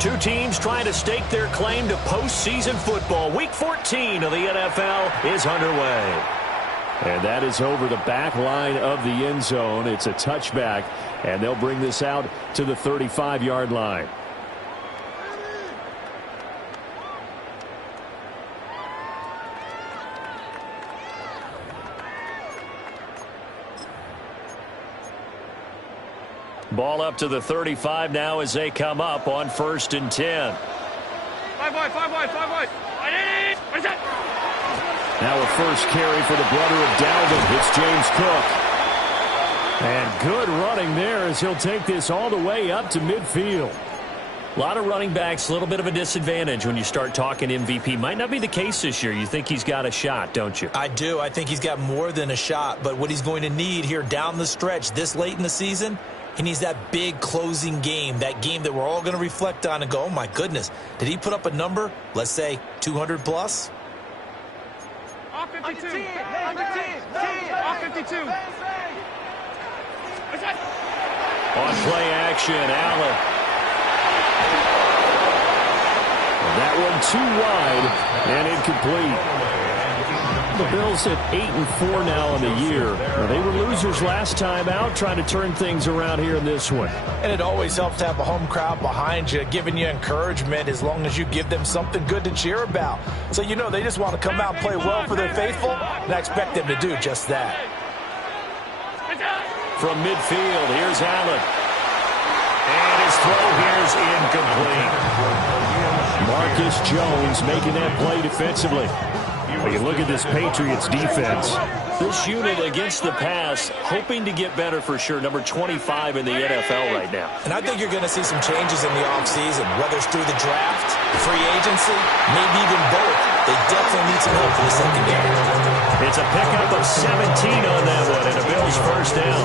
Two teams trying to stake their claim to postseason football. Week 14 of the NFL is underway. And that is over the back line of the end zone. It's a touchback, and they'll bring this out to the 35-yard line. Ball up to the 35 now as they come up on 1st and 10. Five wide. Now a first carry for the brother of Dalvin. It's James Cook. And good running there as he'll take this all the way up to midfield. A lot of running backs, a little bit of a disadvantage when you start talking MVP. Might not be the case this year. You think he's got a shot, don't you? I do. I think he's got more than a shot. But what he's going to need here down the stretch this late in the season, he needs that big closing game, that game that we're all going to reflect on and go, oh, my goodness, did he put up a number, let's say, 200 plus? Off 52. Off 52. On play action, Allen. And that one too wide and incomplete. The Bills at 8-4 now in the year. Now, they were losers last time out, trying to turn things around here in this one. And it always helps to have a home crowd behind you, giving you encouragement as long as you give them something good to cheer about. So you know they just want to come out and play well for their faithful, and I expect them to do just that. From midfield, here's Allen. And his throw here's incomplete. Marcus Jones making that play defensively. You look at this Patriots defense. This unit against the pass, hoping to get better for sure. Number 25 in the NFL right now. And I think you're going to see some changes in the offseason, whether it's through the draft, free agency, maybe even both. They definitely need some help for the secondary. It's a pickup of 17 on that one, and a Bills first down.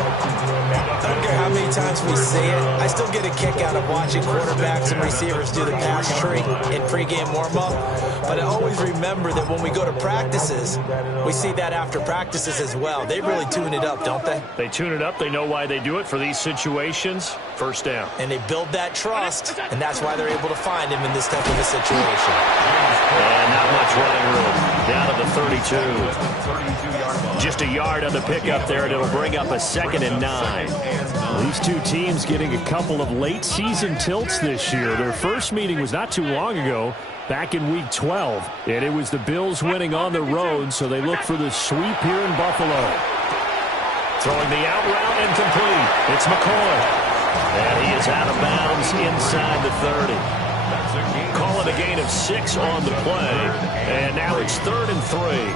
I don't care how many times we see it. I still get a kick out of watching quarterbacks and receivers do the pass tree in pregame warm-up. But I always remember that when we go to practices, we see that after practices as well. They really tune it up, don't they? They tune it up. They know why they do it for these situations. First down. And they build that trust, and that's why they're able to find him in this type of a situation. And not much running room. Down to the 32. Just a yard on the pickup there, and it'll bring up a 2nd and 9. These two teams getting a couple of late season tilts this year. Their first meeting was not too long ago, back in Week 12. And it was the Bills winning on the road, so they look for the sweep here in Buffalo. Throwing the out route incomplete. It's McCoy. And he is out of bounds inside the 30. Call it a gain of 6 on the play. And now it's 3rd and 3.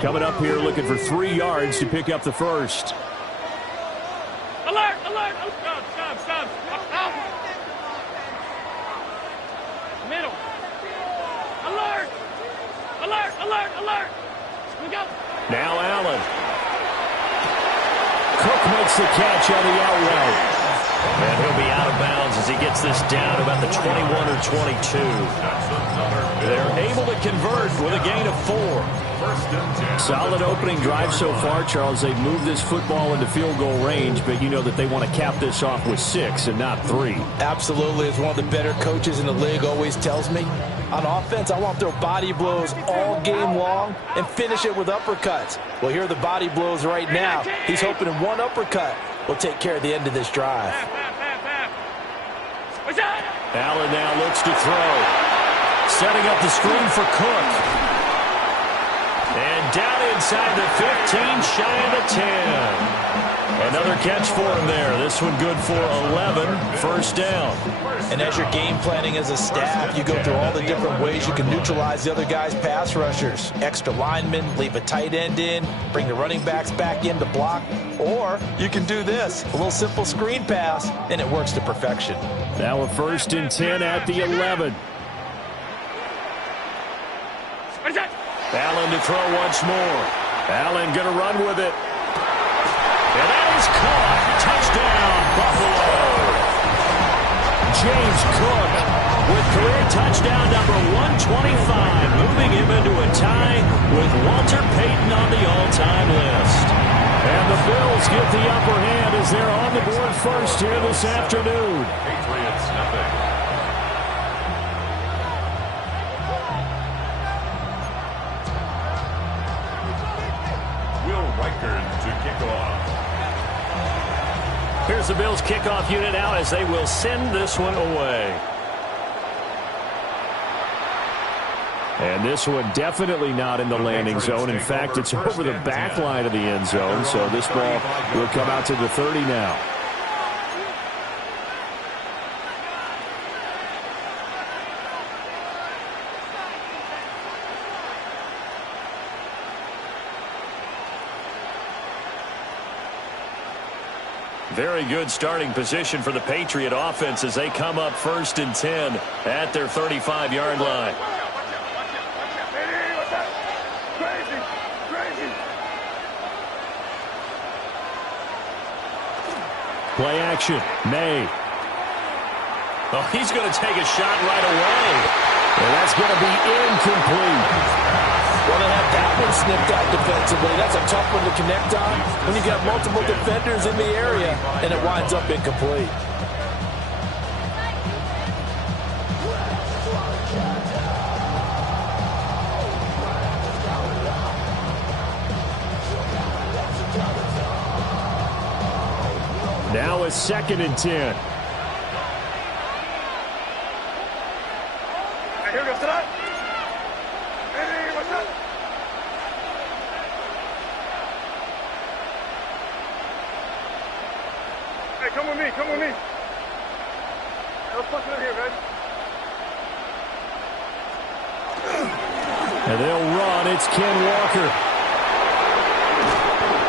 Coming up here looking for 3 yards to pick up the first. Alert! Stop! Middle. Alert! We go. Now Allen. Cook makes the catch on the out route. And he'll be out of bounds as he gets this down about the 21 or 22. They're able to convert with a gain of 4. Solid opening drive so far, Charles. They've moved this football into field goal range, but you know that they want to cap this off with 6 and not 3. Absolutely. As one of the better coaches in the league always tells me, on offense, I want to throw body blows all game long and finish it with uppercuts. Well, here are the body blows right now. He's hoping in one uppercut will take care of the end of this drive. Allen now looks to throw. Setting up the screen for Cook. And down inside the 15, shy of the 10. Another catch for him there. This one good for 11. First down. And as you're game planning as a staff, you go through all the different ways you can neutralize the other guy's pass rushers. Extra linemen, leave a tight end in, bring the running backs back in to block. Or you can do this, a little simple screen pass, and it works to perfection. Now a 1st and 10 at the 11. Allen to throw once more. Allen going to run with it. And that is caught. Touchdown, Buffalo. James Cook with career touchdown number 125, moving him into a tie with Walter Payton on the all-time list. And the Bills get the upper hand as they're on the board first here this afternoon. Patriots nothing. Here's the Bills kickoff unit out as they will send this one away. And this one definitely not in the landing zone. In fact, it's over the back line of the end zone. So this ball will come out to the 30 now. Very good starting position for the Patriot offense as they come up 1st and 10 at their 35-yard line. Play action. May. Oh, he's going to take a shot right away. And that's going to be incomplete. Well, they have that one snipped out defensively. That's a tough one to connect on when you got multiple defenders in the area, and it winds up incomplete. Now it's 2nd and 10. Here goes that. Hey, what's up? Hey, come with me, come with me. Let's push it in here, man. And they'll run. It's Ken Walker.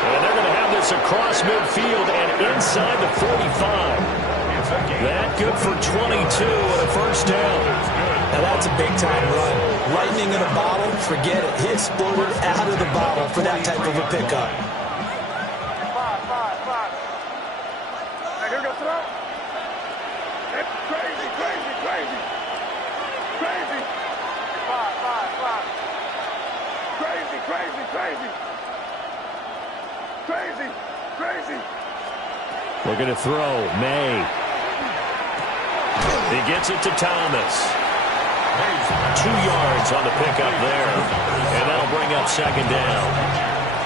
And they're going to have this across midfield and inside the 45. That good for 22 and a first down. Now that's a big-time run. Lightning in a bottle, forget it. He exploded out of the bottle for that type of a pickup. Five. Hey, here goes that. That's crazy. Crazy. Looking to throw. May. He gets it to Thomas. 2 yards on the pickup there. And that'll bring up 2nd down.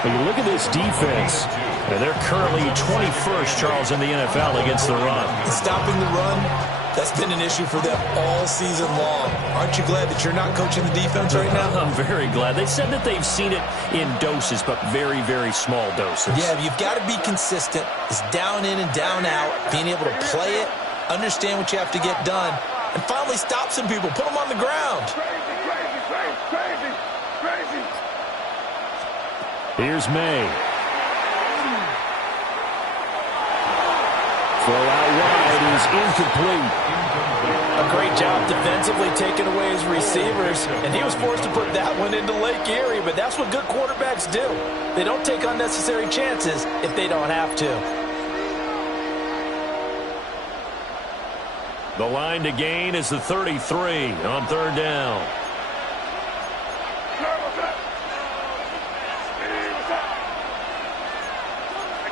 When you look at this defense, And they're currently 21st, Charles, in the NFL against the run. Stopping the run, that's been an issue for them all season long. Aren't you glad that you're not coaching the defense right now? I'm very glad. They said that they've seen it in doses, but very, very small doses. Yeah, you've got to be consistent. It's down in and down out, being able to play it, understand what you have to get done, and finally stop some people, put them on the ground. Crazy. here's May. Throw out wide is incomplete. A great job defensively taking away his receivers, and he was forced to put that one into Lake Erie, but that's what good quarterbacks do. They don't take unnecessary chances if they don't have to. The line to gain is the 33 on 3rd down.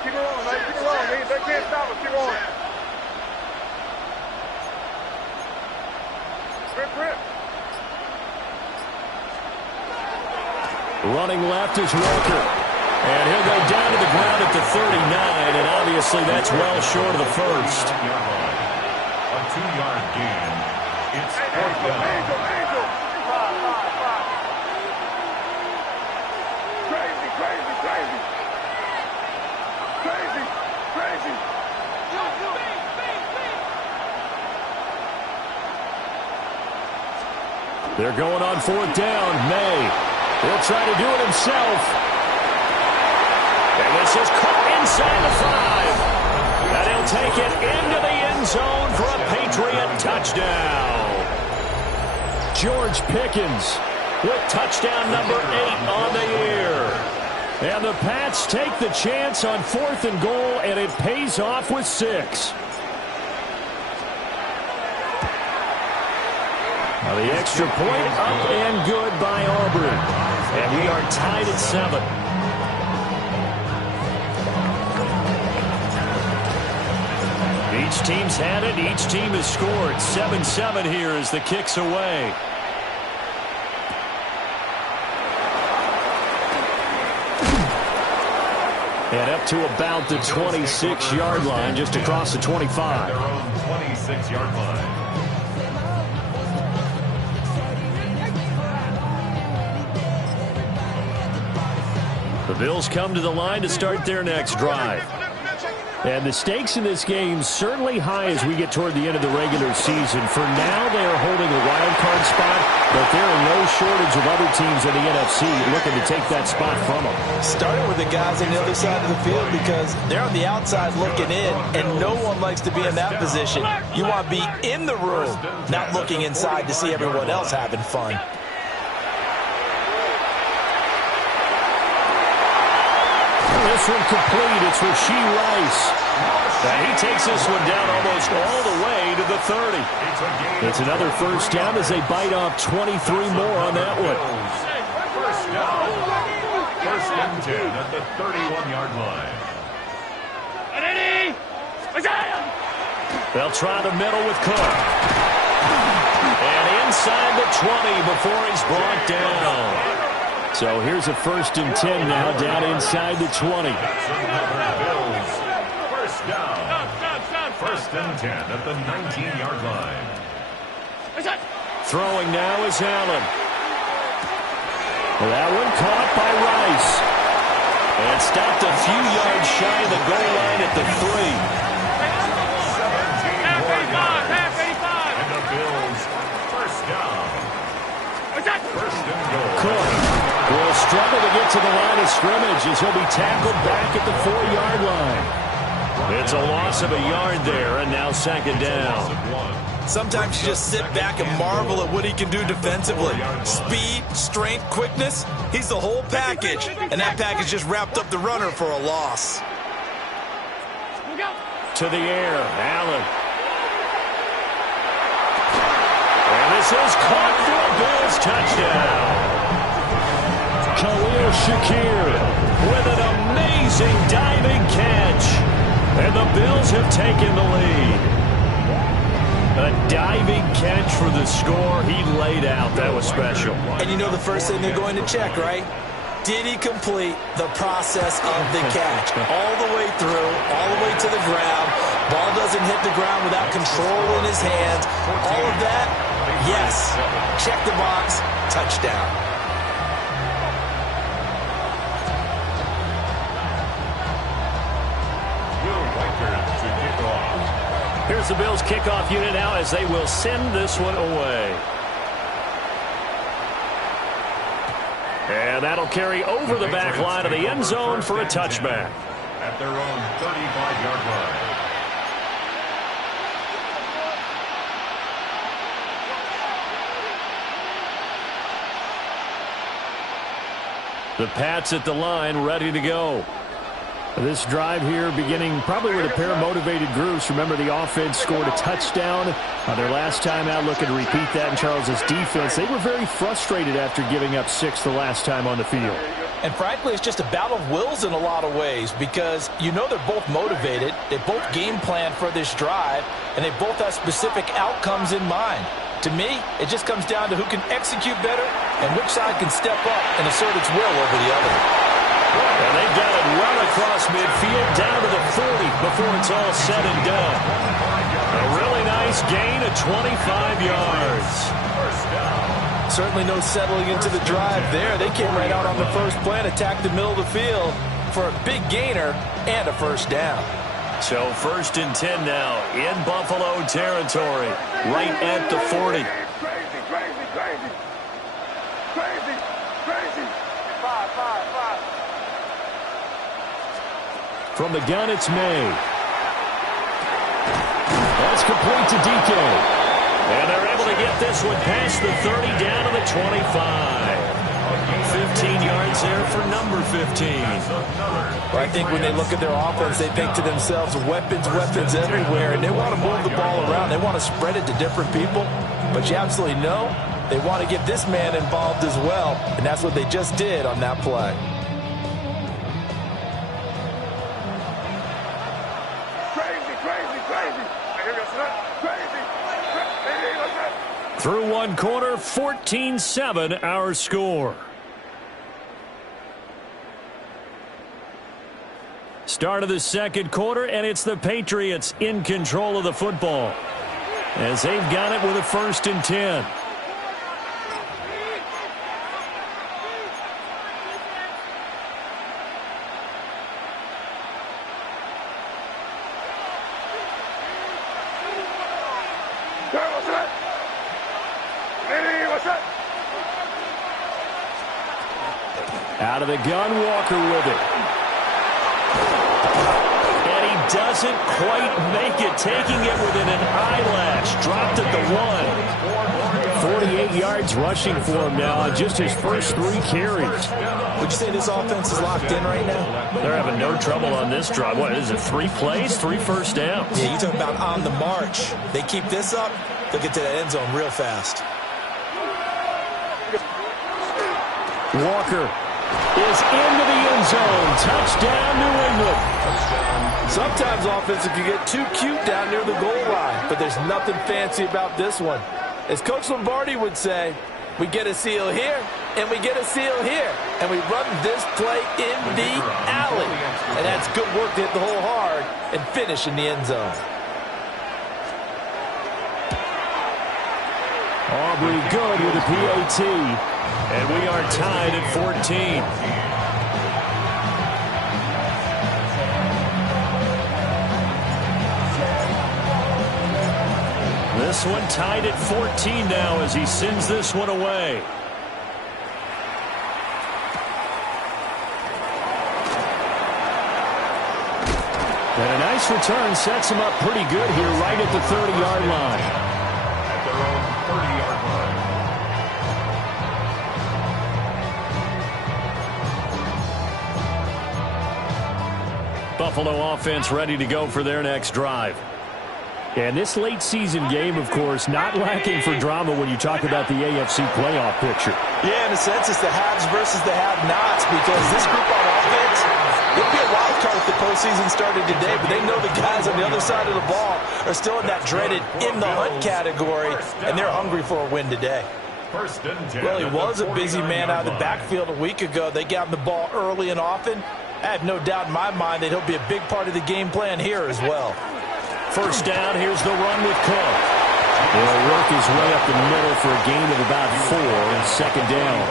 Keep it rolling, man. Keep it rolling. They can't stop us. Keep rolling. Rip. Running left is Walker. And he'll go down to the ground at the 39, and obviously that's well short of the first. A 2-yard gain. It's Angel. Five. Crazy. They're going on 4th down. May. He'll try to do it himself. And this is caught inside the 5. And he'll take it into the end zone for a Patriot touchdown. George Pickens With touchdown number 8 on the year. And the Pats take the chance on 4th and goal, and it pays off with 6. Now the extra point up and good by Auburn. And we are tied at 7. Each team's had it. Each team has scored. 7-7 here as the kick's away. And up to about the 26-yard line, just across the 25. Their own 26-yard line. The Bills come to the line to start their next drive. And the stakes in this game certainly high as we get toward the end of the regular season. For now, they are holding a wild card spot, but there are no shortage of other teams in the NFC looking to take that spot from them. Starting with the guys on the other side of the field because they're on the outside looking in, and no one likes to be in that position. You want to be in the room, not looking inside to see everyone else having fun. This one complete. It's Rashee Rice. And he takes this one down almost all the way to the 30. It's another first down as they bite off 23 more on that one. First down. First and 10 at the 31-yard line. They'll try the middle with Cook. And inside the 20 before he's brought down. So here's a first and 10 now, down inside the 20. Bills. First down. First and 10 at the 19-yard line. Throwing now is Allen. That one caught by Rice. And stopped a few yards shy of the goal line at the 3. 17 and the Bills. First down. First and goal. Cook will struggle to get to the line of scrimmage as he'll be tackled back at the 4-yard line. It's a loss of a yard there, and now second down. Sometimes you just sit back and marvel at what he can do defensively. Speed, strength, quickness, he's the whole package. And that package just wrapped up the runner for a loss. To the air, Allen. And this is caught for a Bills touchdown. Khalil Shakir with an amazing diving catch. And the Bills have taken the lead. A diving catch for the score. He laid out. That was special. And you know the first thing they're going to check, right? Did he complete the process of the catch? All the way through, all the way to the ground. Ball doesn't hit the ground without control in his hands. All of that, yes. Check the box. Touchdown. Here's the Bills kickoff unit now as they will send this one away. And that'll carry over the back line of the end zone for a touchback. At their own 35-yard line. The Pats at the line, ready to go. This drive here beginning probably with a pair of motivated groups. Remember, the offense scored a touchdown their last time out. Looking to repeat that in Charles's defense. They were very frustrated after giving up 6 the last time on the field. And frankly, it's just a battle of wills in a lot of ways because you know they're both motivated. They both game plan for this drive, and they both have specific outcomes in mind. To me, it just comes down to who can execute better and which side can step up and assert its will over the other. And they've got it run across midfield down to the 40 before it's all said and done. A really nice gain of 25 yards. Certainly no settling into the drive there. They came right out on the first play and attacked the middle of the field for a big gainer and a first down. So first and 10 now in Buffalo territory, right at the 40. Crazy. Five. From the gun, it's May. That's complete to DK. And they're able to get this one past the 30 down to the 25. 15 yards there for number 15. Well, I think when they look at their offense, they think to themselves, weapons everywhere, and they want to move the ball around. They want to spread it to different people, but you absolutely know they want to get this man involved as well, and that's what they just did on that play. Through one quarter, 14-7 our score. Start of the second quarter, and it's the Patriots in control of the football as they've got it with a 1st and 10. Out of the gun, Walker with it. And he doesn't quite make it, taking it within an eyelash. Dropped at the 1. 48 yards rushing for him now on just his first 3 carries. Would you say this offense is locked in right now? They're having no trouble on this drive. What is it, 3 plays, 3 first downs? Yeah, you talk about on the march. They keep this up, they'll get to that end zone real fast. Walker is into the end zone. Touchdown, New England. Sometimes offenses can get too cute down near the goal line, but there's nothing fancy about this one. As Coach Lombardi would say, we get a seal here, and we get a seal here, and we run this play in the alley. And that's good work to hit the hole hard and finish in the end zone. Aubrey good with a PAT, and we are tied at 14. This one tied at 14 now as he sends this one away. And a nice return sets him up pretty good here right at the 30-yard line. At their own 30-yard line. Buffalo offense ready to go for their next drive. And this late season game, of course, not lacking for drama when you talk about the AFC playoff picture. Yeah, in a sense, it's the haves versus the have-nots because this group on offense, it'll be a wild card if the postseason started today, but they know the guys on the other side of the ball are still in that dreaded in-the-hunt category, and they're hungry for a win today. Well, he was a busy man out of the backfield a week ago. They got him the ball early and often. I have no doubt in my mind that he'll be a big part of the game plan here as well. First down, here's the run with Cook. He'll work his way up the middle for a gain of about 4, and 2nd down.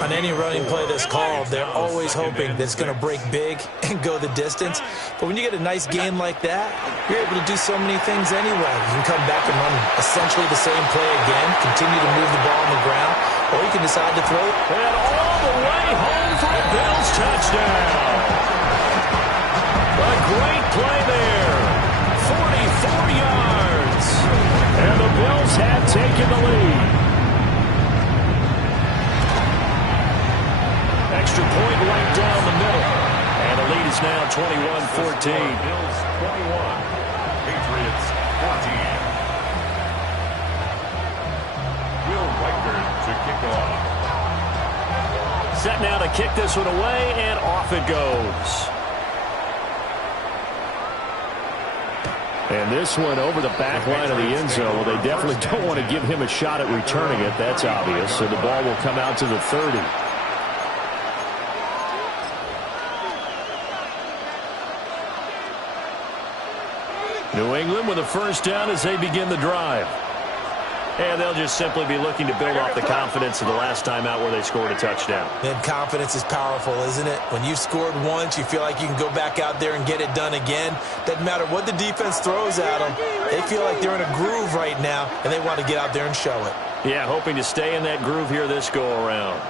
On any running play that's called, they're always hoping that it's going to break big and go the distance. But when you get a nice gain like that, you're able to do so many things anyway. You can come back and run essentially the same play again, continue to move the ball on the ground, or you can decide to throw it. And all the way home for a Bills touchdown. A great play there. 44 yards. And the Bills have taken the lead. Extra point right down the middle. And the lead is now 21-14. Bills 21, Patriots 14. Will Riker to kick off. Set now to kick this one away, and off it goes. And this one over the back line of the end zone. Well, they definitely don't want to give him a shot at returning it. That's obvious. So the ball will come out to the 30. New England with a first down as they begin the drive. And they'll just simply be looking to build off the confidence of the last time out where they scored a touchdown. And confidence is powerful, isn't it? When you've scored once, you feel like you can go back out there and get it done again. Doesn't matter what the defense throws at them. They feel like they're in a groove right now, and they want to get out there and show it. Yeah, hoping to stay in that groove here this go-around.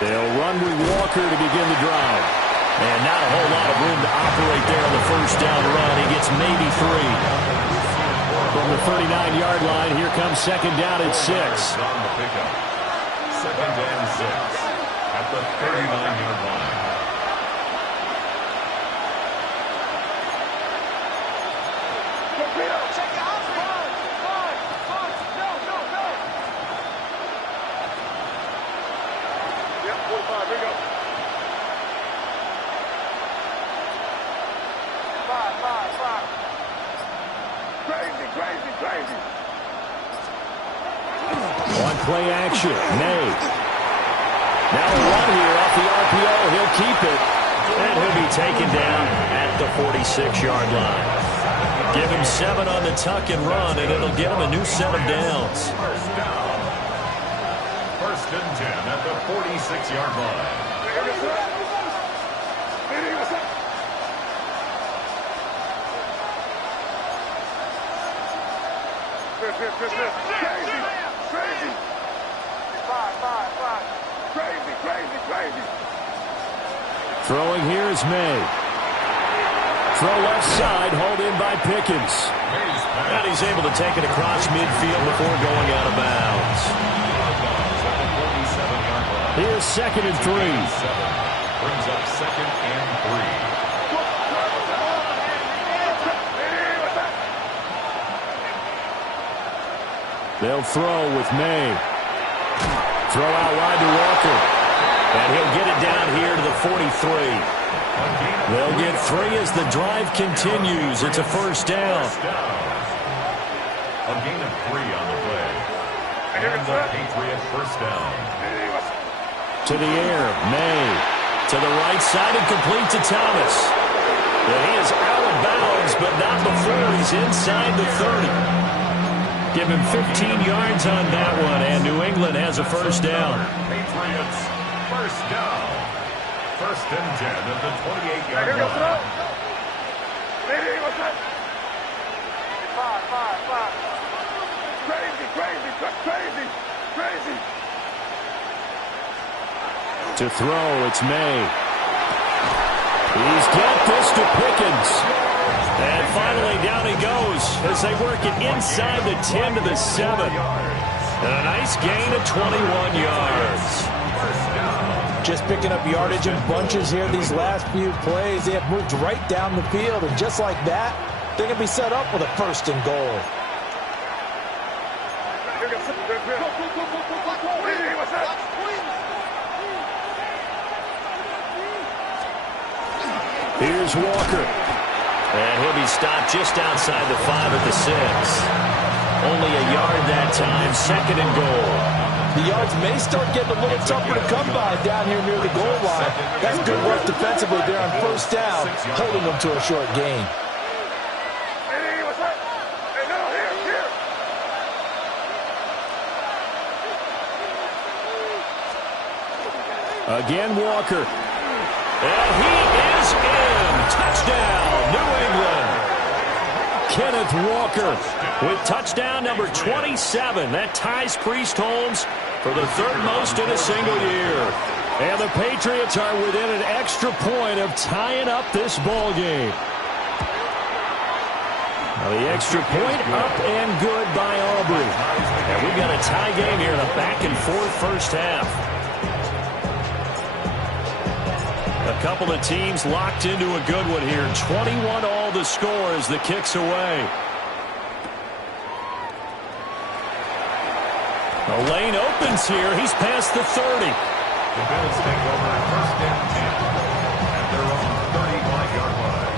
They'll run with Walker to begin the drive. And not a whole lot of room to operate there on the first down run. He gets maybe 3. From the 39-yard line, here comes 2nd down at 6. On the pickup. 2nd and 6 at the 39-yard line. Yep, 45, here we go. 5. Crazy. On play action, May. Now a run here off the RPO. He'll keep it. And he'll be taken down at the 46-yard line. Give him 7 on the tuck and run, and it'll get him a new set of downs. First and 10 at the 46-yard line. Crazy. Throwing here is May. Throw left side, hauled in by Pickens. And he's able to take it across midfield before going out of bounds. Here's 2nd and 3. Brings up 2nd and 3. They'll throw with May. Throw out wide to Walker. And he'll get it down here to the 43. They'll get 3 as the drive continues. It's a first down. A gain of 3 on the play. And the Patriot first down. To the air, May. To the right side and complete to Thomas. And he is out of bounds, but not before he's inside the 30. Give him 15 yards on that one, and New England has a first down. Patriots first down. First and 10 at the 28-yard line. Crazy. To throw, it's May. He's got this to Pickens. And finally down he goes as they work it inside the 10 to the 7. And a nice gain of 21 yards. Just picking up yardage in bunches here these last few plays. They have moved right down the field, and just like that, they're going to be set up with a first and goal. Here's Walker. And he'll be stopped just outside the 5 at the 6. Only a yard that time, 2nd and goal. The yards may start getting a little tougher to come by down here near the goal line. That's good work defensively there on first down, holding them to a short gain. Again, Walker. And he is in. Touchdown, New England. Kenneth Walker With touchdown number 27. That ties Priest Holmes for the 3rd most in a single year. And the Patriots are within an extra point of tying up this ball game. Now the extra point up and good by Aubrey. And we've got a tie game here in a back-and-forth first half. A couple of teams locked into a good one here. 21 all the score as the kick's away. The lane opens here. He's past the 30. The Bills take over first and 10 at their own 35-yard line.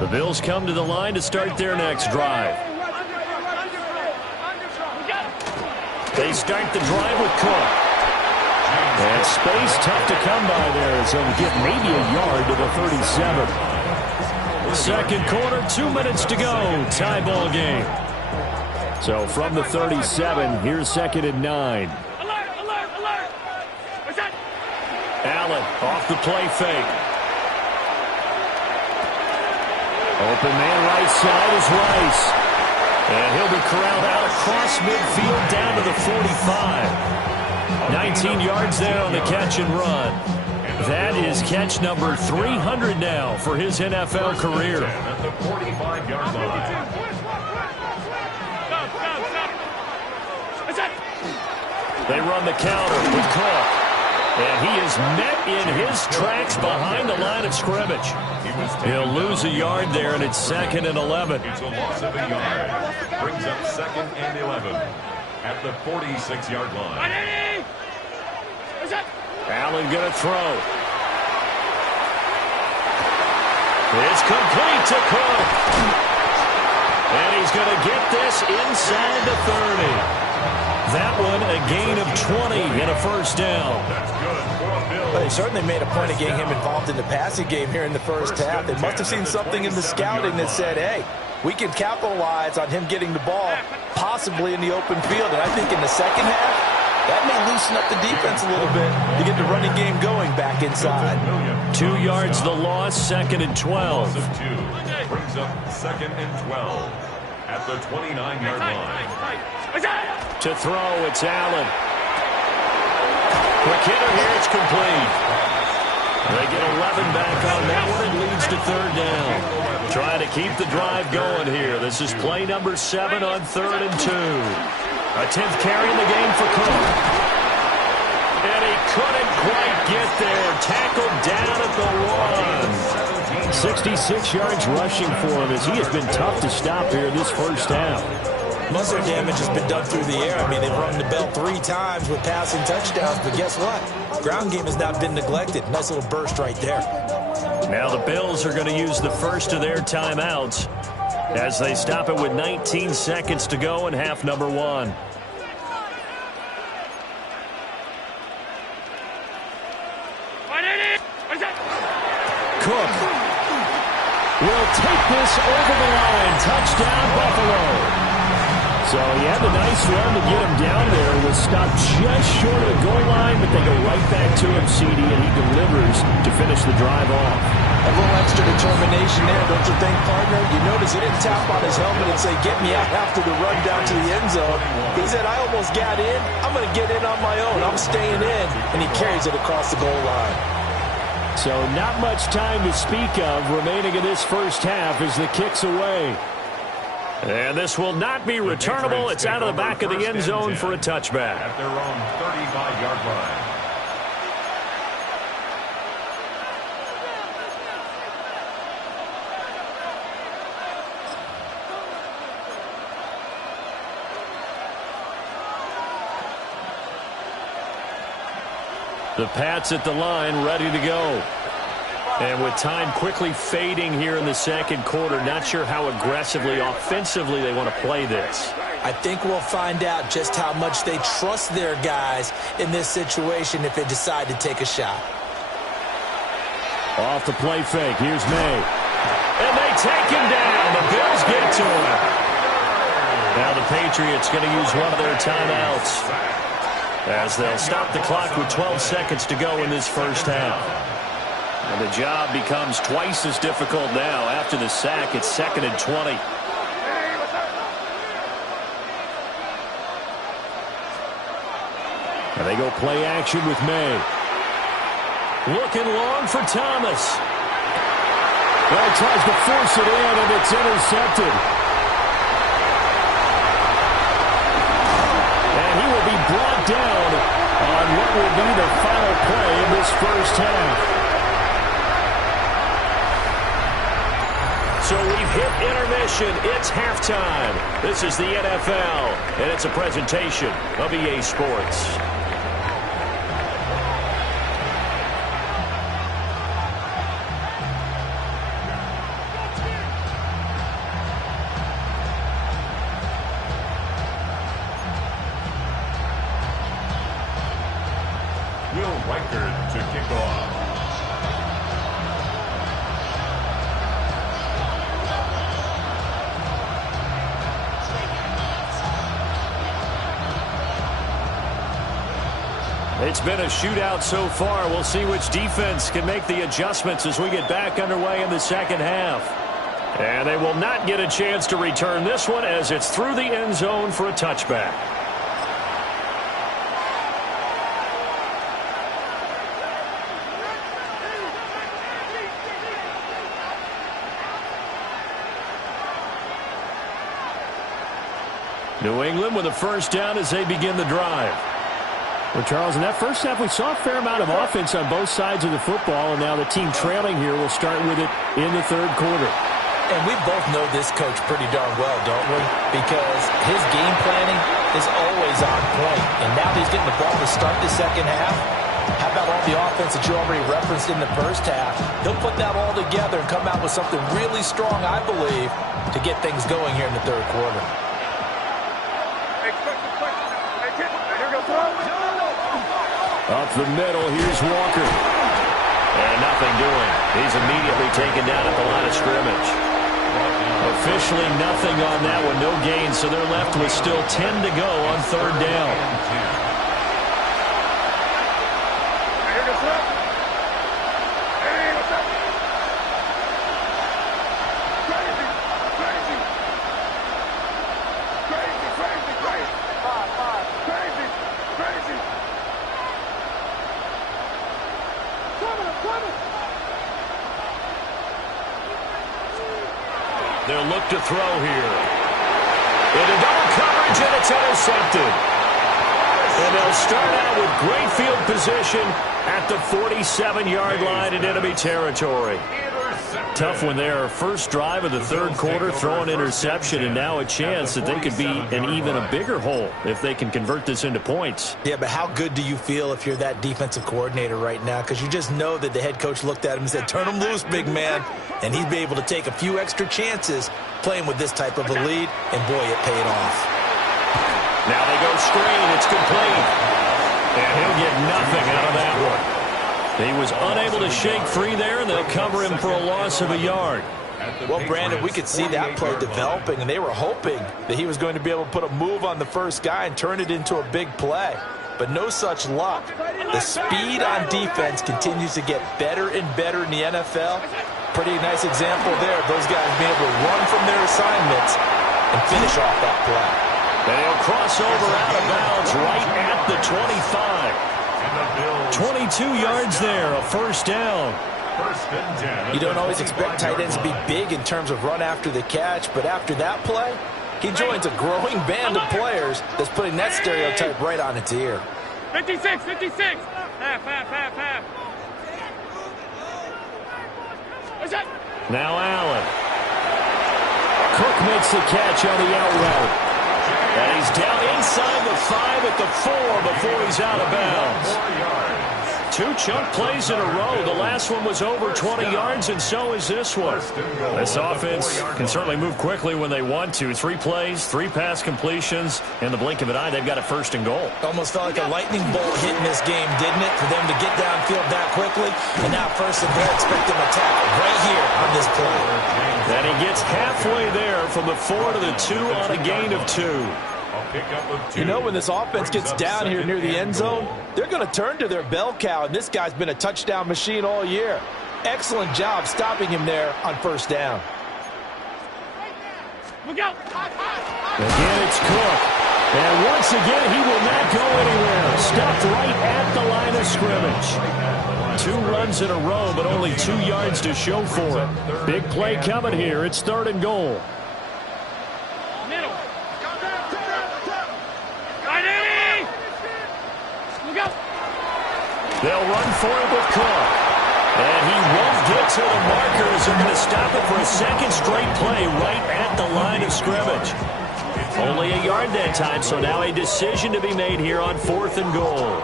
The Bills come to the line to start their next drive. They start the drive with Cook. And space tough to come by there, so he'll get maybe a yard to the 37. Second quarter, 2 minutes to go. Tie ball game. So from the 37, here's 2nd and 9. Allen off the play fake. Open man right side is Rice. And he'll be corralled out across midfield down to the 45. 19 yards there on the catch and run. That is catch number 300 now for his NFL career. At the 45-yard line. They run the counter with Cook. And he is met in his tracks behind the line of scrimmage. He'll lose a yard there, and it's 2nd and 11. It's a loss of a yard. Brings up 2nd and 11 at the 46-yard line. Allen going to throw. It's complete to Cook. And he's going to get this inside the 30. That one a gain of 20 and a first down. That's good for a Bill. Well, they certainly made a point of getting him involved in the passing game here in the first half. They must have seen something in the scouting that said, hey, we can capitalize on him getting the ball possibly in the open field. And I think in the second half, that may loosen up the defense a little bit to get the running game going back inside. 2 yards the loss, 2nd and 12. Brings up 2nd and 12 at the 29-yard line. To throw, it's Allen. Quick hitter here, it's complete. They get 11 back on that one. It leads to 3rd down. Trying to keep the drive going here. This is play number 7 on 3rd and 2. A 10th carry in the game for Cook. And he couldn't quite get there. Tackled down at the 1. 66 yards rushing for him as he has been tough to stop here this first half. Muscle damage has been done through the air. I mean, they've rung the bell 3 times with passing touchdowns, but guess what? Ground game has not been neglected. Nice little burst right there. Now the Bills are going to use the first of their timeouts as they stop it with 19 seconds to go in half number 1. Cook will take this over the line. Touchdown, Buffalo. So he had the nice run to get him down there. Was stopped just short of the goal line, but they go right back to him, CD, and he delivers to finish the drive off. A little extra determination there, don't you think, partner? You notice he didn't tap on his helmet and say, get me out after the run down to the end zone. He said, I almost got in. I'm going to get in on my own. I'm staying in. And he carries it across the goal line. So not much time to speak of remaining in this first half as the kick's away. And this will not be returnable. It's out of the back of the end zone for a touchback. At their own 35-yard line. The Pats at the line, ready to go. And with time quickly fading here in the second quarter, not sure how aggressively, offensively they want to play this. I think we'll find out just how much they trust their guys in this situation if they decide to take a shot. Off the play fake, here's May. And they take him down. The Bills get to him. Now the Patriots going to use one of their timeouts as they'll stop the clock with 12 seconds to go in this first half. And the job becomes twice as difficult now. After the sack, it's 2nd and 20. And they go play action with May. Looking long for Thomas. Well, he tries to force it in, and it's intercepted. And he will be brought down on what will be the final play of this first half. So we've hit intermission. It's halftime. This is the NFL, and it's a presentation of EA Sports. Will Reichert to kick off. It's been a shootout so far. We'll see which defense can make the adjustments as we get back underway in the second half. And they will not get a chance to return this one as it's through the end zone for a touchback. New England with a first down as they begin the drive. Well, Charles, in that first half, we saw a fair amount of offense on both sides of the football, and now the team trailing here will start with it in the third quarter. And we both know this coach pretty darn well, don't we? Because his game planning is always on point. And now he's getting the ball to start the second half. How about all the offense that you already referenced in the first half? He'll put that all together and come out with something really strong, I believe, to get things going here in the third quarter. Up the middle, here's Walker. And nothing doing. He's immediately taken down at the line of scrimmage. Officially nothing on that one, no gain, so they're left with still 10 to go on third down. They'll look to throw here. Into double coverage, and it's intercepted. And they'll start out with great field position at the 47-yard line in enemy territory. Tough one there. First drive of the third quarter, throwing interception, and now a chance that they could be in even a bigger hole if they can convert this into points. Yeah, but how good do you feel if you're that defensive coordinator right now? Because you just know that the head coach looked at him and said, turn him loose, big man. And he'd be able to take a few extra chances playing with this type of a lead, and boy, it paid off. Now they go screen. It's complete. And he'll get nothing out of that one. He was unable to shake free there, and they'll cover him for a loss of a yard. Well, Brandon, we could see that play developing, and they were hoping that he was going to be able to put a move on the first guy and turn it into a big play. But no such luck. The speed on defense continues to get better and better in the NFL. Pretty nice example there of those guys being able to run from their assignments and finish off that play. And he'll cross over out of bounds right at the 25. 22 yards there, a first down. You don't always expect tight ends to be big in terms of run after the catch, but after that play, he joins a growing band of players that's putting that stereotype right on its ear. 56, 56. Half. What's that? Now Allen. Cook makes the catch on the out route. And he's down inside the 5 at the 4 before he's out of bounds. 2 chunk plays in a row. The last one was over 20 yards, and so is this one. This offense can certainly move quickly when they want to. 3 plays, 3 pass completions. In the blink of an eye, they've got a first and goal. Almost felt like a lightning bolt hit in this game, didn't it? For them to get downfield that quickly. And now first and goal, expect them to tackle right here on this play. And he gets halfway there from the 4 to the 2 on a gain of 2. You know, when this offense gets down here near the end zone, they're going to turn to their bell cow, and this guy's been a touchdown machine all year. Excellent job stopping him there on first down. Look out! Again, it's Cook. And once again, he will not go anywhere. Stopped right at the line of scrimmage. 2 runs in a row, but only 2 yards to show for it. Big play coming here. It's third and goal. Middle. Ready! Look out! They'll run for it with Cook. And he won't get to the markers. They're going to stop it for a second straight play right at the line of scrimmage. Only a yard that time, so now a decision to be made here on 4th and goal.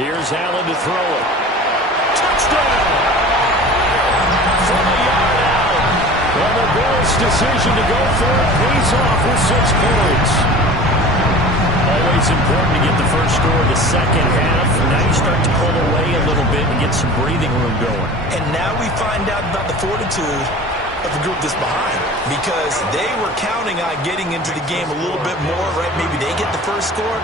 Here's Allen to throw it. Touchdown! From a yard out. And the Bills' decision to go for it pays off with 6 points. Always important to get the first score of the second half. Now you start to pull away a little bit and get some breathing room going. And now we find out about the fortitude of the group that's behind, because they were counting on getting into the game a little bit more, right? Maybe they get the first score.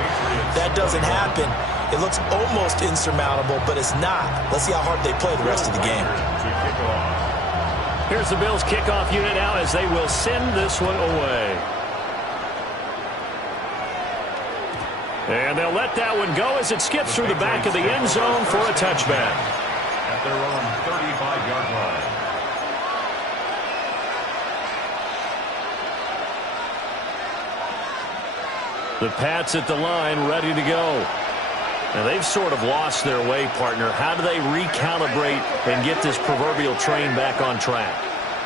That doesn't happen. It looks almost insurmountable, but it's not. Let's see how hard they play the rest of the game. Here's the Bills kickoff unit now as they will send this one away. And they'll let that one go as it skips through the back of the end zone for a touchback. At their own 35-yard line. The Pats at the line, ready to go. Now, they've sort of lost their way, partner. How do they recalibrate and get this proverbial train back on track?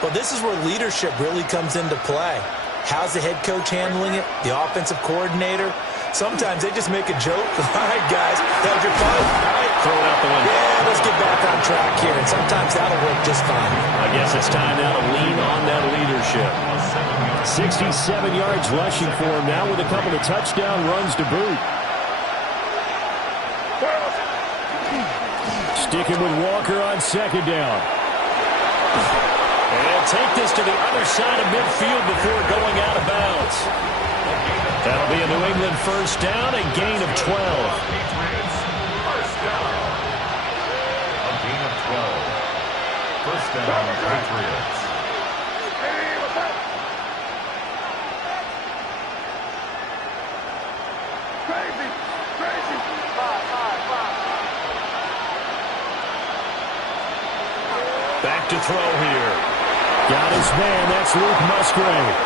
Well, this is where leadership really comes into play. How's the head coach handling it? The offensive coordinator? Sometimes they just make a joke. All right, guys, that was your fun. All right, throw it out the window. Yeah, let's get back on track here. And sometimes that'll work just fine. I guess it's time now to lean on that leadership. 67 yards rushing for him now with a couple of touchdown runs to boot. Sticking with Walker on second down. And take this to the other side of midfield before going out of bounds. That'll be a New England first down, a gain of 12. Patriots, first down. A gain of 12. First down, Patriots. Back to throw here. Got his man, that's Luke Musgrave.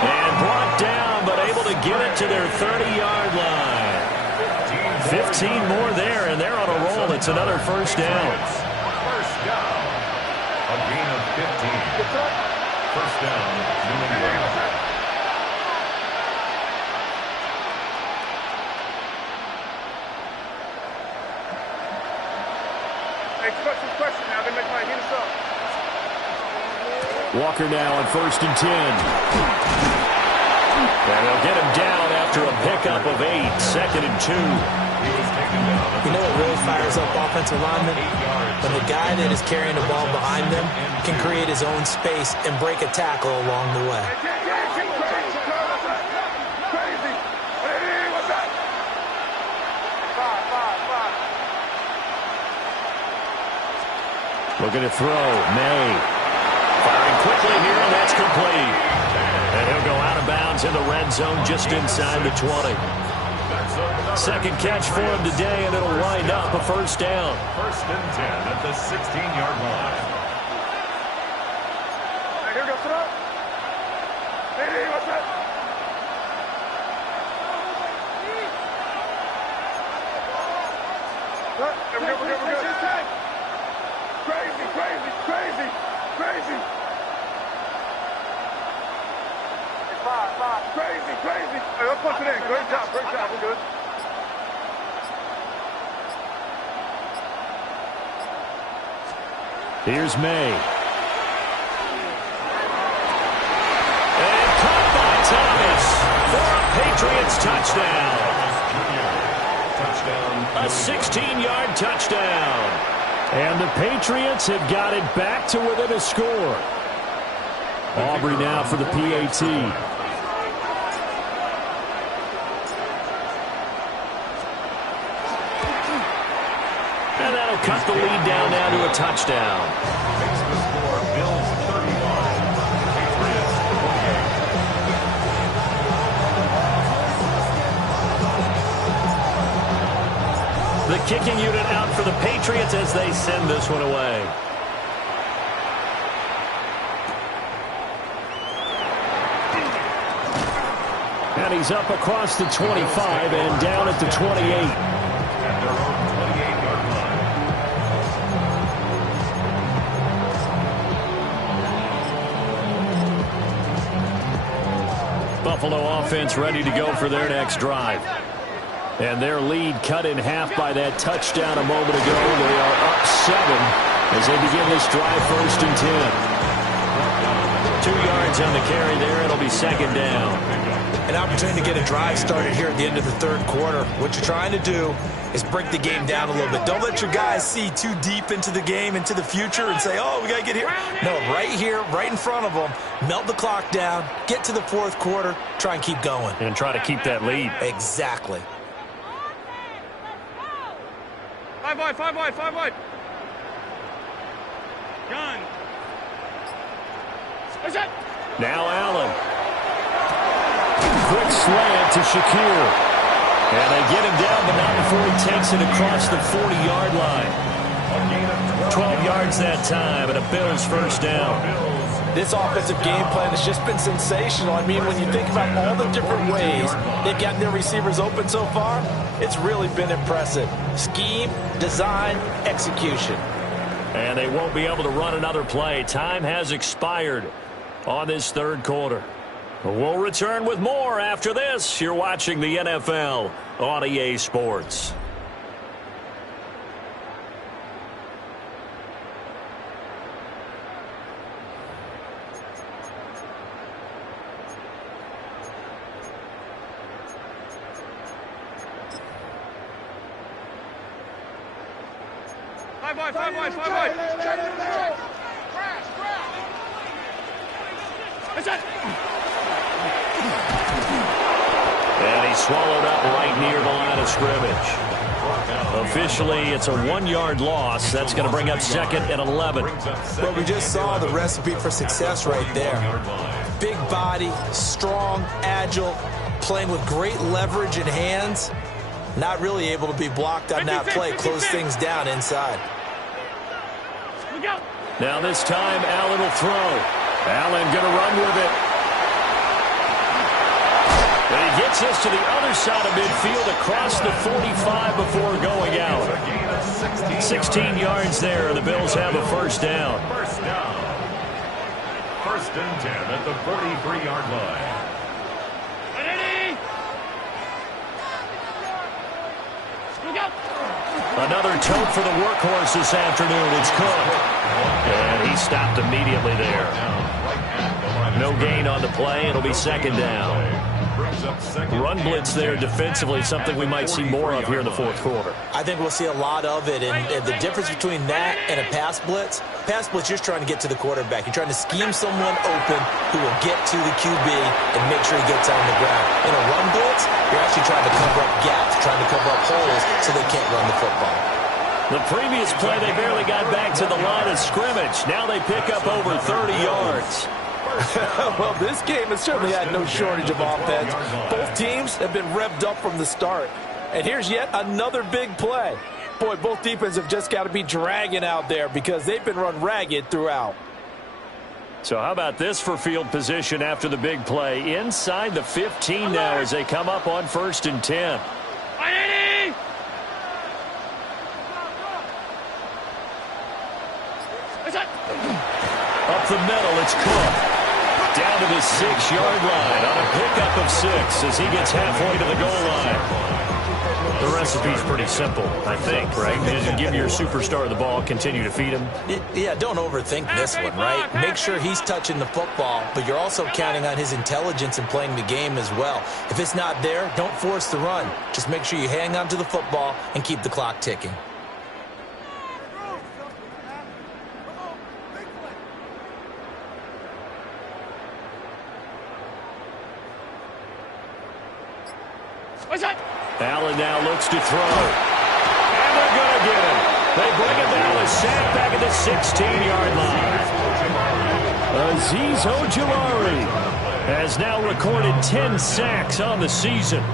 And brought down, but able to get it to their 30-yard line. 15 more there, and they're on a roll. It's another first down. First down. A gain of 15. First down, New England. Question now. They make my hit us up. Walker now on 1st and 10. And they'll get him down after a pickup of 8, 2nd and 2. You know what really fires up offensive linemen? When the guy that is carrying the ball behind them can create his own space and break a tackle along the way. Looking to throw. May. Firing quickly here, and that's complete. And he'll go out of bounds in the red zone just inside the 20. Second catch for him today, and it'll wind up a first down. First and 10 at the 16-yard line. Here we go, sit up. Hey, what's that? We're good. Crazy. Crazy. Hey, let's punch it in. Great job. We're good. Here's May. And caught by Thomas for a Patriots touchdown. A 16-yard touchdown. And the Patriots have got it back to within a score. Aubrey now for the PAT. And that'll cut the lead down now to a touchdown. Makes the score Bills 31, Patriots 28. The kicking unit out for the Patriots as they send this one away. And he's up across the 25 and down at the 28. At their own 28-yard line. Buffalo offense ready to go for their next drive. And their lead cut in half by that touchdown a moment ago. They are up 7 as they begin this drive, 1st and 10. 2 yards on the carry there. It'll be second down. An opportunity to get a drive started here at the end of the third quarter. What you're trying to do is break the game down a little bit. Don't let your guys see too deep into the game, into the future, and say, oh, we got to get here. No, right here, right in front of them, melt the clock down, get to the fourth quarter, try and keep going. And try to keep that lead. Exactly. 5 wide. Gun. What's that? Now Allen. Quick slant to Shakir. And they get him down, but not before he takes it across the 40-yard line. 12 yards that time, and a Bills first down. This offensive game plan has just been sensational. I mean, when you think about all the different ways they've gotten their receivers open so far, it's really been impressive. Scheme, design, execution. And they won't be able to run another play. Time has expired on this third quarter. We'll return with more after this. You're watching the NFL on EA Sports. Five wide. And he's swallowed up right near the line of scrimmage. Officially, it's a 1-yard loss. That's going to bring up 2nd and 11. Well, we just saw the recipe for success right there. Big body, strong, agile, playing with great leverage in hands. Not really able to be blocked on that play. Close things down inside. Now this time, Allen will throw. Allen going to run with it. And he gets us to the other side of midfield across the 45 before going out. 16 yards there, and the Bills have a first down. First and 10 at the 43-yard line. Another tote for the workhorse this afternoon. It's Cook. And he stopped immediately there. No gain on the play. It'll be 2nd down. Run blitz there defensively, something we might see more of here in the fourth quarter. I think we'll see a lot of it, and the difference between that and a pass blitz, you're just trying to get to the quarterback. You're trying to scheme someone open who will get to the QB and make sure he gets on the ground. In a run blitz, you're actually trying to cover up gaps, trying to cover up holes so they can't run the football. The previous play, they barely got back to the line of scrimmage. Now they pick up over 30 yards. Well, this game has certainly had no shortage of offense. Both teams have been revved up from the start. And here's yet another big play. Boy, both defenses have just got to be dragging out there because they've been run ragged throughout. So how about this for field position after the big play? Inside the 15 now as they come up on 1st and 10. Up the middle, it's Cook. Down to the 6-yard line on a pickup of 6 as he gets halfway to the goal line. The recipe's pretty simple, I think, right? Just give your superstar the ball, continue to feed him. Yeah, don't overthink this one, right? Make sure he's touching the football, but you're also counting on his intelligence in playing the game as well. If it's not there, don't force the run. Just make sure you hang on to the football and keep the clock ticking. Allen now looks to throw. And they're going to get him. They bring him down, a sack back at the 16-yard line. Azeez Ojulari has now recorded 10 sacks on the season.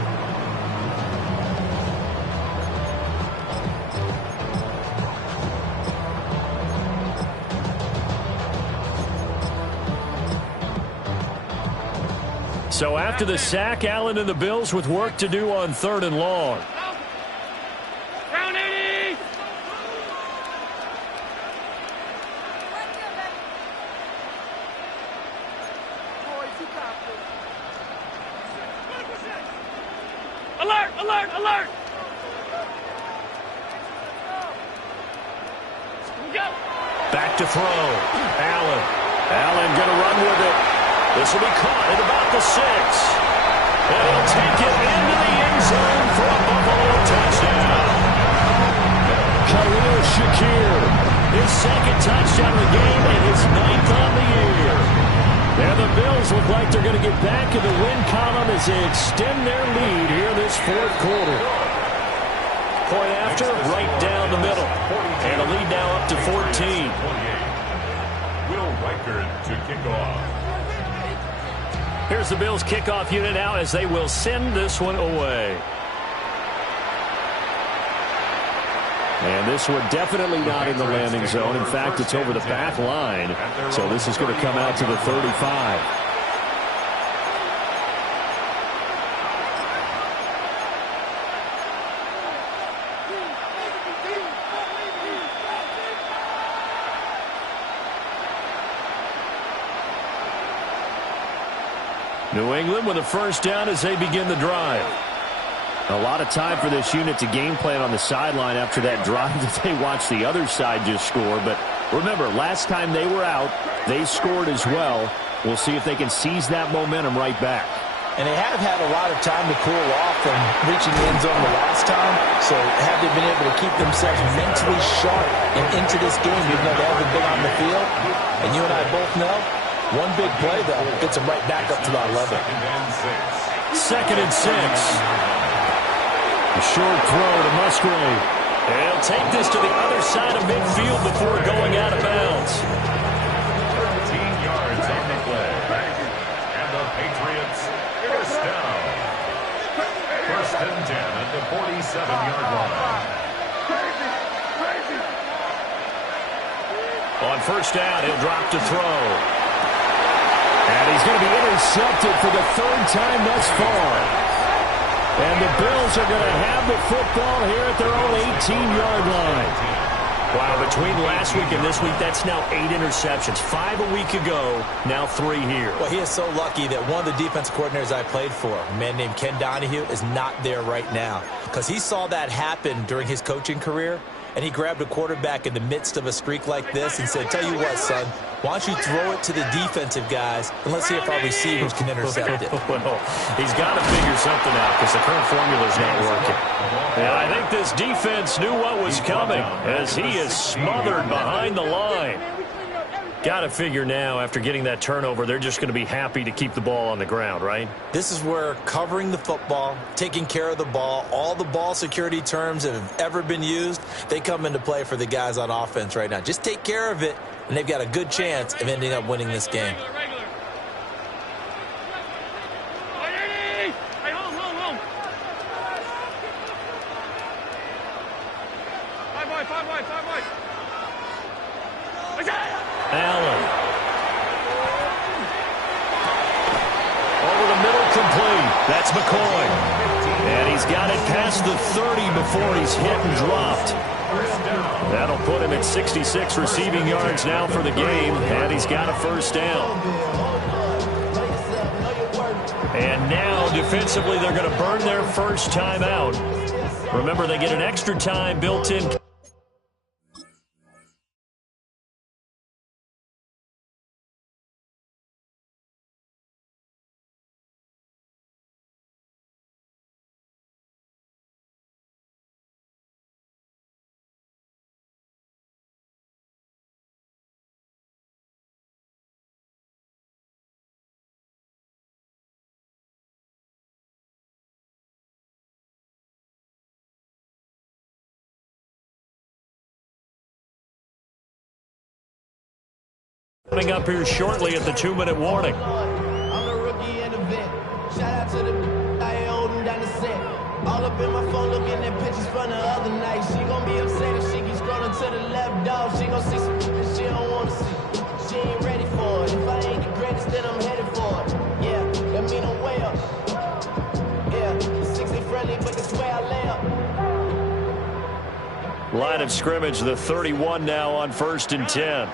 So after the sack, Allen and the Bills with work to do on 3rd and long. Down 80. Alert! Back to throw. Allen going to run with it. This will be caught at about the 6. And he'll take it into the end zone for a Buffalo touchdown. Khalil Shakir, his 2nd touchdown of the game and his 9th on the year. And the Bills look like they're going to get back in the win column as they extend their lead here this 4th quarter. Point after, right down the middle. And a lead now up to 14. Will Riker to kick off. Here's the Bills kickoff unit now as they will send this one away. And this one definitely not in the landing zone. In fact, it's over the back line. So this is going to come out to the 35. New England with a first down as they begin the drive. A lot of time for this unit to game plan on the sideline after that drive that they watched the other side just score. But remember, last time they were out, they scored as well. We'll see if they can seize that momentum right back. And they have had a lot of time to cool off from reaching the end zone the last time. So have they been able to keep themselves mentally sharp and into this game, even though they haven't been on the field? And you and I both know, one big play, though, gets them right back up to that level. 2nd and 6. A short throw to Musgrave. He'll take this to the other side of midfield before going out of bounds. 13 yards on the play. And the Patriots first down. 1st and 10 at the 47-yard line. On first down, he'll drop to throw. And he's going to be intercepted for the 3rd time thus far. And the Bills are going to have the football here at their own 18-yard line. Wow, between last week and this week, that's now 8 interceptions. 5 a week ago, now 3 here. Well, he is so lucky that one of the defense coordinators I played for, a man named Ken Donahue, is not there right now. Because he saw that happen during his coaching career, and he grabbed a quarterback in the midst of a streak like this and said, tell you what, son, why don't you throw it to the defensive guys, and let's see if our receivers can intercept it. Well, he's got to figure something out because the current formula's not working. And I think this defense knew what was coming as he is smothered behind the line. Got to figure now, after getting that turnover, they're just going to be happy to keep the ball on the ground, right? This is where covering the football, taking care of the ball, all the ball security terms that have ever been used, they come into play for the guys on offense right now. Just take care of it, and they've got a good chance of ending up winning this game. Allen. Over the middle, complete. That's McCoy. And he's got it past the 30 before he's hit and dropped. That'll put him at 66 receiving yards now for the game, and he's got a first down. And now, defensively, they're going to burn their first time out. Remember, they get an extra time built in. Coming up here shortly at the 2-minute warning. I'm the rookie in the vet. Shout out to the I holding down the set. All up in my phone looking at pictures from the other night. She gon' be upset if she keeps scrolling to the left, dog. She gon' see some that she don't wanna see. She ain't ready for it. If I ain't the greatest, then I'm headed for it. Yeah, that mean I'm way up. Yeah, the 60 friendly, but this way I lay up. Line of scrimmage, the 31 now on 1st and 10.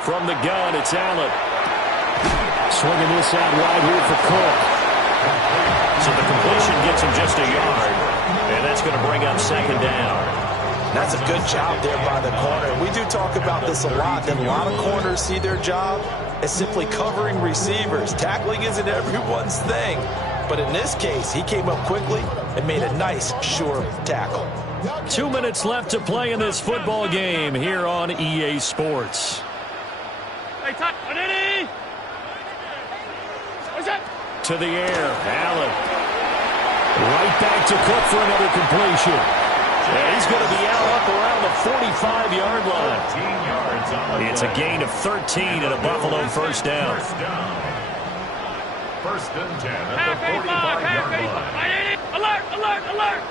From the gun, it's Allen. Swinging this out wide here for Cook. So the completion gets him just a yard, and that's going to bring up 2nd down. That's a good job there by the corner. We do talk about this a lot, that a lot of corners see their job as simply covering receivers. Tackling isn't everyone's thing. But in this case, he came up quickly and made a nice, sure tackle. 2 minutes left to play in this football game here on EA Sports. To the air, Allen. Right back to Cook for another completion. And he's going to be out up around the 45-yard line. It's a gain of 13 and a Buffalo first down. First and 10 at the 45-yard line. Alert, alert, alert.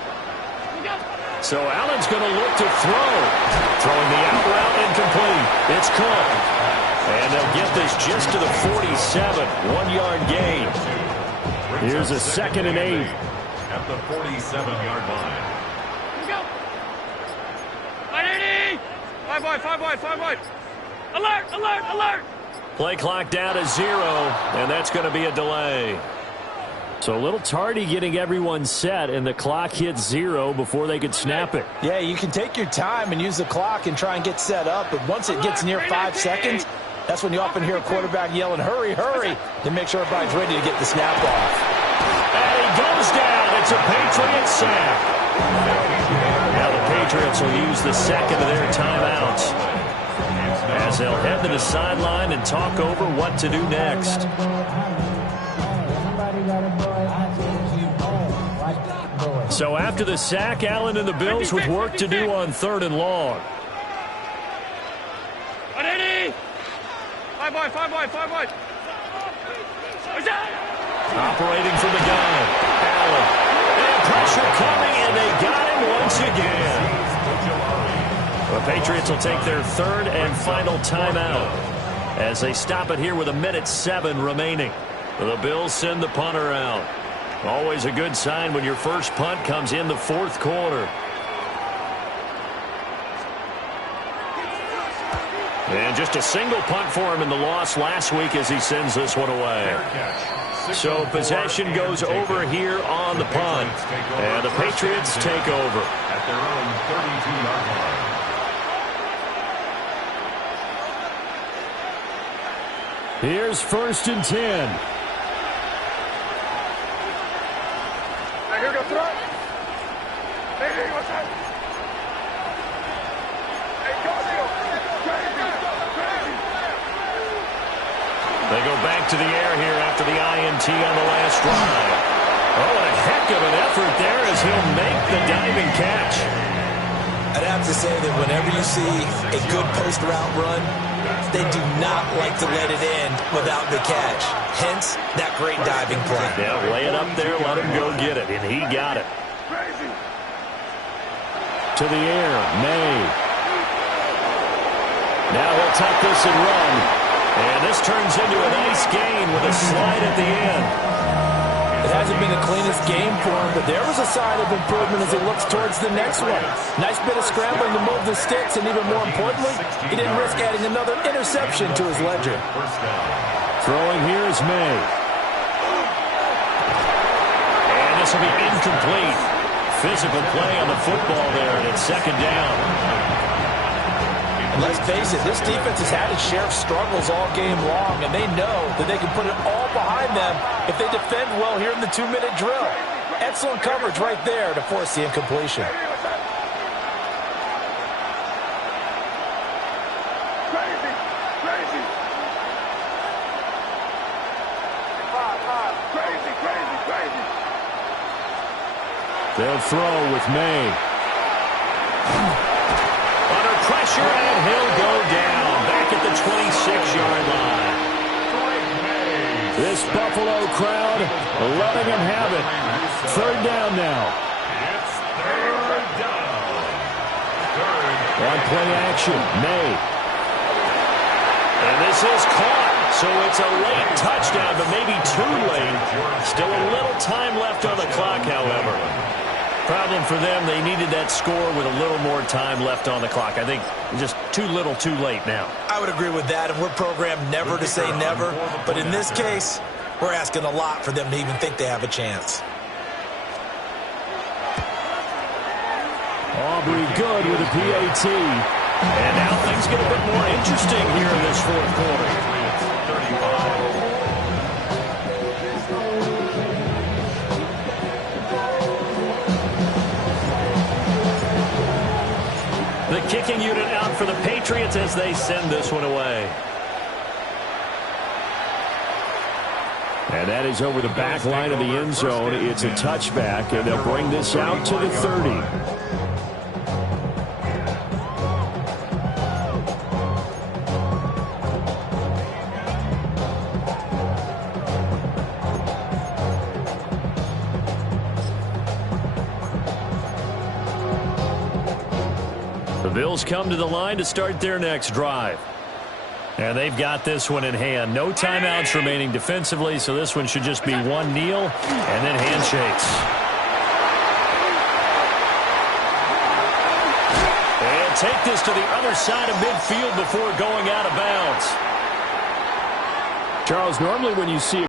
So Allen's going to look to throw. Throwing the out route incomplete. It's Cook. And they'll get this just to the 47. 1-yard gain. Here's a 2nd and 8. At the 47-yard line. Go. 180. 5 wide. Alert, alert, alert. Play clock down to 0, and that's going to be a delay. So a little tardy getting everyone set, and the clock hits 0 before they could snap it. Yeah, you can take your time and use the clock and try and get set up, but once it gets near 5 seconds, that's when you often hear a quarterback yelling, hurry, hurry, to make sure everybody's ready to get the snap off. And he goes down. It's a Patriot sack. Now the Patriots will use the second of their timeouts as they'll head to the sideline and talk over what to do next. So after the sack, Allen and the Bills with work to do on 3rd and long. 180. 5 wide. Operating from the gun, Allen. And pressure coming, and they got him once again. The Patriots will take their 3rd and final timeout as they stop it here with 1:07 remaining. The Bills send the punter out. Always a good sign when your first punt comes in the 4th quarter. And just a single punt for him in the loss last week as he sends this one away. So possession goes over here on the punt. And the Patriots take over. At their own 32-yard line. Here's 1st and 10. Here we go, throw. Hey, what's that? Hey, go, crazy. They go back to the air here after the INT on the last drive. Oh, and a heck of an effort there as he'll make the diving catch. I'd have to say that whenever you see a good post route run, they do not like to let it in without the catch. Hence, that great diving play. Yeah, lay it up there, let him go get it, and he got it. To the air, May. Now he'll tuck this and run. And this turns into a nice gain with a slide at the end. It hasn't been the cleanest game for him, but there was a sign of improvement as he looks towards the next one. Nice bit of scrambling to move the sticks, and even more importantly, he didn't risk adding another interception to his ledger. Throwing here is May. And this will be incomplete. Physical play on the football there, and it's 2nd down. And let's face it, this defense has had its share of struggles all game long, and they know that they can put it all behind them if they defend well here in the 2-minute drill. Excellent coverage right there to force the incompletion. They'll throw with May. Under pressure, and he'll go down. Back at the 26-yard line. This Buffalo crowd letting him have it. 3rd down now. It's 3rd down. On play action, May. And this is caught. So it's a late touchdown, but maybe too late. Still a little time left on the clock, however. Problem for them, they needed that score with a little more time left on the clock. I think just too little too late now. I would agree with that, and we're programmed never to say never. But in this case, we're asking a lot for them to even think they have a chance. Aubrey good with a PAT. And now things get a bit more interesting here in this 4th quarter. 35. The kicking unit out for the Patriots as they send this one away. And that is over the back line of the end zone. It's a touchback, and they'll bring this out to the 30. The Bills come to the line to start their next drive. And they've got this one in hand. No timeouts remaining defensively, so this one should just be one kneel and then handshakes. And take this to the other side of midfield before going out of bounds. Charles, normally when you see